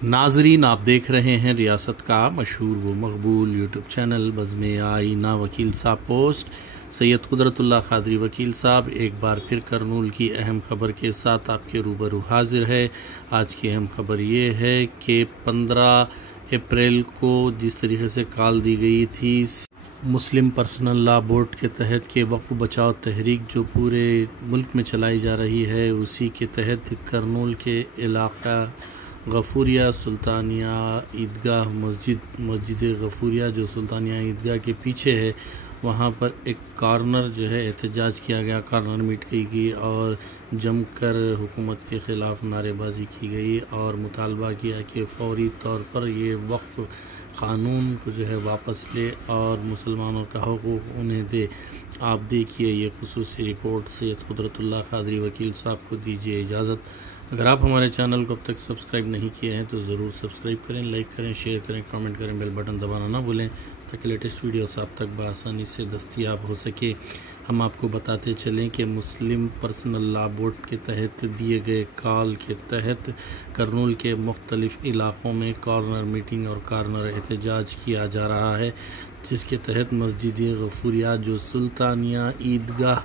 नाजरीन, आप देख रहे हैं रियासत का मशहूर व मकबूल यूट्यूब चैनल बज़्म आईना वकील साहब पोस्ट। सैयद कुदरतुल्लाह क़ादरी वकील साहब एक बार फिर करनूल की अहम ख़बर के साथ आपके रूबरू हाजिर है। आज की अहम ख़बर ये है कि 15 अप्रैल को जिस तरीके से कॉल दी गई थी मुस्लिम पर्सनल लॉ बोर्ड के तहत के वक्फ बचाओ तहरीक जो पूरे मुल्क में चलाई जा रही है, उसी के तहत करनूल के इलाका गफूरिया सुल्तानिया ईदगाह मस्जिद गफूरिया जो सुल्तानिया ईदगाह के पीछे है, वहाँ पर एक कॉर्नर जो है एहतजाज किया गया, कॉर्नर मीट की गई और जमकर हुकूमत के ख़िलाफ़ नारेबाजी की गई और मुतालबा किया कि फौरी तौर पर ये वक्फ क़ानून को जो है वापस ले और मुसलमानों का हुकूक उन्हें दे। आप देखिए ये खुसूसी रिपोर्ट सैयद कुदरतुल्लाह क़ादरी वकील साहब को दीजिए इजाज़त। अगर आप हमारे चैनल को अब तक सब्सक्राइब नहीं किए हैं तो ज़रूर सब्सक्राइब करें, लाइक करें, शेयर करें, कमेंट करें, बेल बटन दबाना ना भूलें ताकि लेटेस्ट वीडियोस आप तक बआसानी से दस्तयाब हो सके। हम आपको बताते चलें कि मुस्लिम पर्सनल लॉ बोर्ड के तहत दिए गए कॉल के तहत करनूल के मुख्तलिफ़ इलाक़ों में कॉर्नर मीटिंग और कॉर्नर एहतजाज किया जा रहा है, जिसके तहत मस्जिद गफूरिया जो सुल्तानिया ईदगाह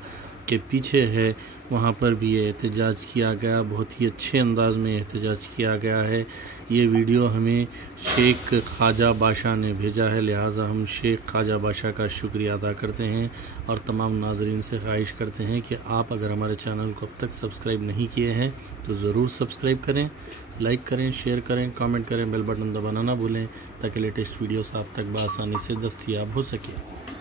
के पीछे है, वहाँ पर भी ये एहतजाज किया गया। बहुत ही अच्छे अंदाज में एहतजाज किया गया है। ये वीडियो हमें शेख ख्वाजा बादशाह ने भेजा है, लिहाजा हम शेख ख्वाजा बादशाह का शुक्रिया अदा करते हैं और तमाम नाजरीन से ख्वाहिश करते हैं कि आप अगर हमारे चैनल को अब तक सब्सक्राइब नहीं किए हैं तो ज़रूर सब्सक्राइब करें, लाइक करें, शेयर करें, कमेंट करें, बेल बटन दबाना ना भूलें ताकि लेटेस्ट वीडियोस आप तक बआसानी से दस्तयाब हो सके।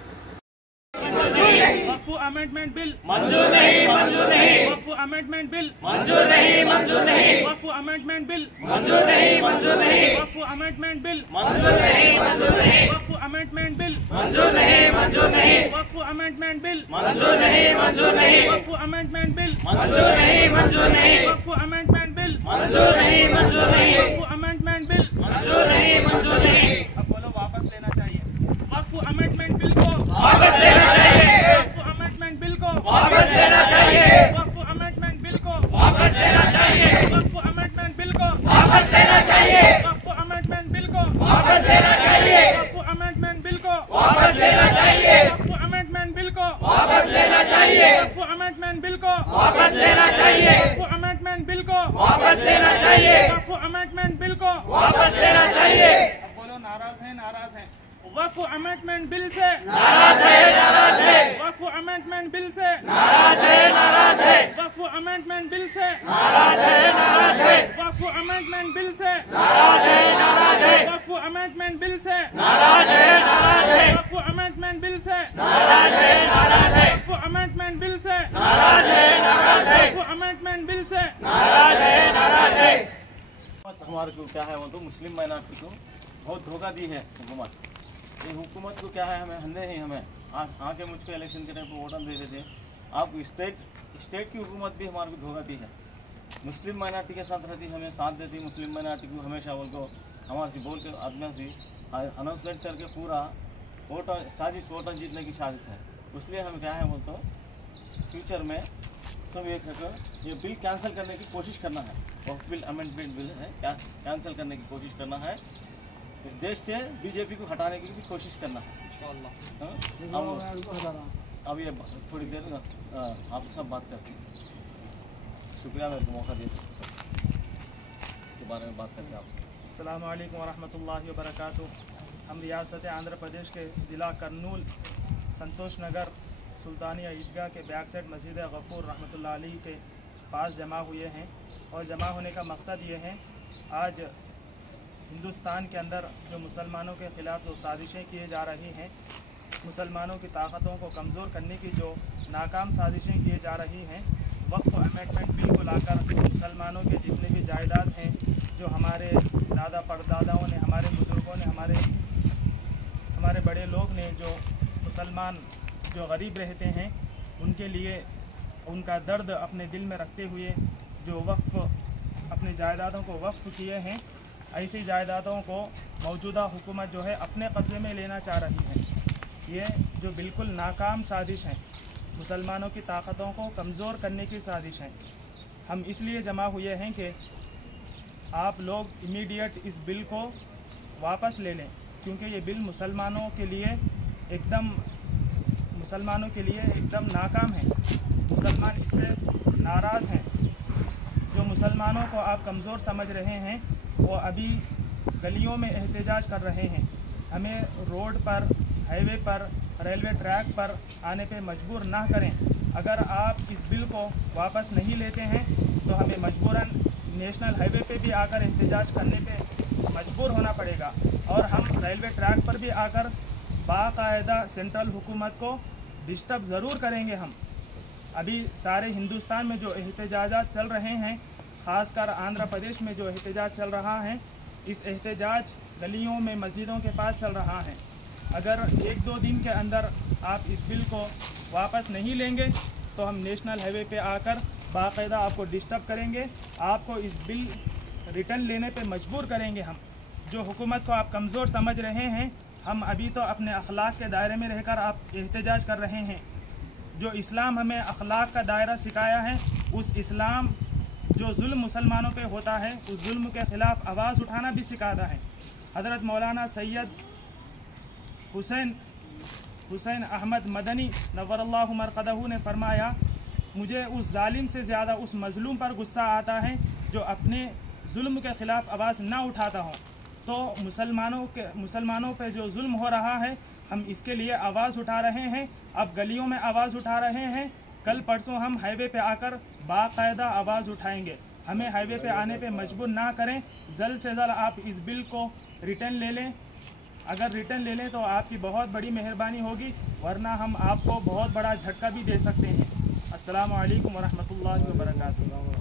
अमेंडमेंट बिल मंजूर नहीं, मंजूर नहीं। वक्फ अमेंडमेंट बिल मंजूर नहीं, मंजूर नहीं। वक्फ अमेंडमेंट बिल मंजूर नहीं, मंजूर नहीं। वक्फ अमेंडमेंट बिल मंजूर नहीं, मंजूर नहीं। वक्फ अमेंडमेंट बिल मंजूर नहीं, मंजूर नहीं। वक्फ अमेंडमेंट बिल मंजूर नहीं, मंजूर नहीं। वक्फ अमेंडमेंट बिल मंजूर नहीं, मंजूर नहीं। वक्फ अमेंडमेंट बिल मंजूर नहीं, मंजूर नहीं। वक्फ अमेंडमेंट बिल मंजूर नहीं, मंजूर नहीं। अब बोलो वापस लेना चाहिए, वक्फ अमेंडमेंट बिल को वापस लेना चाहिए, बिल को वापस लेना चाहिए, वक्फ अमेंडमेंट बिल को वापस लेना चाहिए, वक्फ अमेंडमेंट बिल को वापस लेना चाहिए, वक्फ अमेंडमेंट बिल को वापस लेना चाहिए, वक्फ अमेंडमेंट बिल को वापस लेना चाहिए, वक्फ अमेंडमेंट बिल को वापस लेना चाहिए, वक्फ अमेंडमेंट बिल को वापस लेना चाहिए, वक्फ अमेंडमेंट बिल को वापस लेना चाहिए, वक्फ अमेंडमेंट बिल को वापस लेना चाहिए। अब बोलो नाराज है, नाराज है। वक्फ अमेंडमेंट बिल से नाराज है, नाराज है। वक्फ अमेंडमेंट बिल से नाराज है, नाराज है। वक्फ अमेंडमेंट बिल से नाराज है, नाराज है। वक्फ अमेंडमेंट बिल से नाराज है, नाराज है। वक्फ अमेंडमेंट बिल से नाराज है, नाराज है। वक्फ अमेंडमेंट बिल से नाराज है, नाराज है। वक्फ अमेंडमेंट बिल से नाराज है, नाराज है। वक्फ अमेंडमेंट बिल से नाराज है, नाराज है। हमारे को क्या है, वो तो मुस्लिम माइनॉरिटी को बहुत धोखा दी है हुकूमत। ये हुकूमत को क्या है, हमें आके मुझको इलेक्शन के टाइम पर वोट दे देते। आप स्टेट की हुकूमत भी हमारे को धोखा दी है। मुस्लिम माइनॉरिटी के साथ रहती, हमें साथ देती। मुस्लिम माइनॉरिटी को हमेशा उनको हमारे से बोल के आदमी से अनाउंसमेंट करके पूरा वोटर जीतने की साजिश है। इसलिए हम क्या है बोलते फ्यूचर में सब ये बिल कैंसिल करने की कोशिश करना है। वक्फ बिल अमेंडमेंट बिल है, कैंसिल करने की कोशिश करना है। देश से बीजेपी को हटाने की भी कोशिश करना है इंशाअल्लाह। अब ये थोड़ी देर आप सब बात करते हैं। शुक्रिया मेरे को मौका दिया इसके बारे में बात करके आपसे। अस्सलाम वालेकुम वरहमतुल्लाहि वबरकातुहू। हम रियासत आंध्र प्रदेश के ज़िला करनूल संतोष नगर सुल्तानिया ईदगाह के बैक साइड मस्जिद गफूर रहमतुल्लाह अलैह के पास जमा हुए हैं और जमा होने का मकसद ये है, आज हिंदुस्तान के अंदर जो मुसलमानों के ख़िलाफ़ जो साजिशें किए जा रही हैं, मुसलमानों की ताकतों को कमज़ोर करने की जो नाकाम साजिशें किए जा रही हैं, वक्फ अमेंडमेंट बिल को लाकर मुसलमानों के जितने भी जायदाद हैं, जो हमारे दादा परदादाओं ने, हमारे बुज़ुर्गों ने, हमारे बड़े लोग ने, जो मुसलमान जो गरीब रहते हैं, उनके लिए उनका दर्द अपने दिल में रखते हुए जो वक्फ अपने जायदादों को वक्फ किए हैं, ऐसी जायदादों को मौजूदा हुकूमत जो है अपने कब्ज़े में लेना चाह रही है। ये जो बिल्कुल नाकाम साजिश है, मुसलमानों की ताकतों को कमज़ोर करने की साजिश है। हम इसलिए जमा हुए हैं कि आप लोग इमीडिएट इस बिल को वापस ले लें, क्योंकि ये बिल मुसलमानों के लिए एकदम नाकाम है। मुसलमान इससे नाराज़ हैं। जो मुसलमानों को आप कमज़ोर समझ रहे हैं वो अभी गलियों में एहतजाज कर रहे हैं। हमें रोड पर, हाईवे पर, रेलवे ट्रैक पर आने पे मजबूर ना करें। अगर आप इस बिल को वापस नहीं लेते हैं तो हमें मजबूरन नेशनल हाईवे पे भी आकर एहतजाज करने पे मजबूर होना पड़ेगा, और हम रेलवे ट्रैक पर भी आकर बाकायदा सेंट्रल हुकूमत को डिस्टर्ब ज़रूर करेंगे। हम अभी सारे हिंदुस्तान में जो एहतजाजात चल रहे हैं, ख़ासकर आंध्र प्रदेश में जो एहतजाज चल रहा है, इस एहतजाज गलियों में, मस्जिदों के पास चल रहा है। अगर 1-2 दिन के अंदर आप इस बिल को वापस नहीं लेंगे तो हम नेशनल हाईवे पे आकर बाकायदा आपको डिस्टर्ब करेंगे, आपको इस बिल रिटर्न लेने पे मजबूर करेंगे। हम जो हुकूमत को आप कमज़ोर समझ रहे हैं, हम अभी तो अपने अखलाक के दायरे में रहकर आप एहतजाज कर रहे हैं। जो इस्लाम हमें अखलाक का दायरा सिखाया है, उस इस्लाम जो जुल्म मुसलमानों पे होता है, उस जुल्म के ख़िलाफ़ आवाज़ उठाना भी सिखाता है। हज़रत मौलाना सैयद हुसैन अहमद मदनी नव्वरल्लाहु मरक़दहू ने फरमाया, मुझे उस जालिम से ज़्यादा उस मज़लूम पर गुस्सा आता है जो अपने जुल्म के ख़िलाफ़ आवाज़ ना उठाता हो। तो मुसलमानों पे जो जुल्म हो रहा है, हम इसके लिए आवाज़ उठा रहे हैं। अब गलियों में आवाज़ उठा रहे हैं, कल परसों हम हाईवे पे आकर बाकायदा आवाज़ उठाएंगे। हमें हाईवे पे आने पे मजबूर ना करें। जल्द से जल्द आप इस बिल को रिटर्न ले लें। अगर रिटर्न ले लें तो आपकी बहुत बड़ी मेहरबानी होगी, वरना हम आपको बहुत बड़ा झटका भी दे सकते हैं। अस्सलामु अलैकुम वरहमतुल्लाहि वबरकातुहू।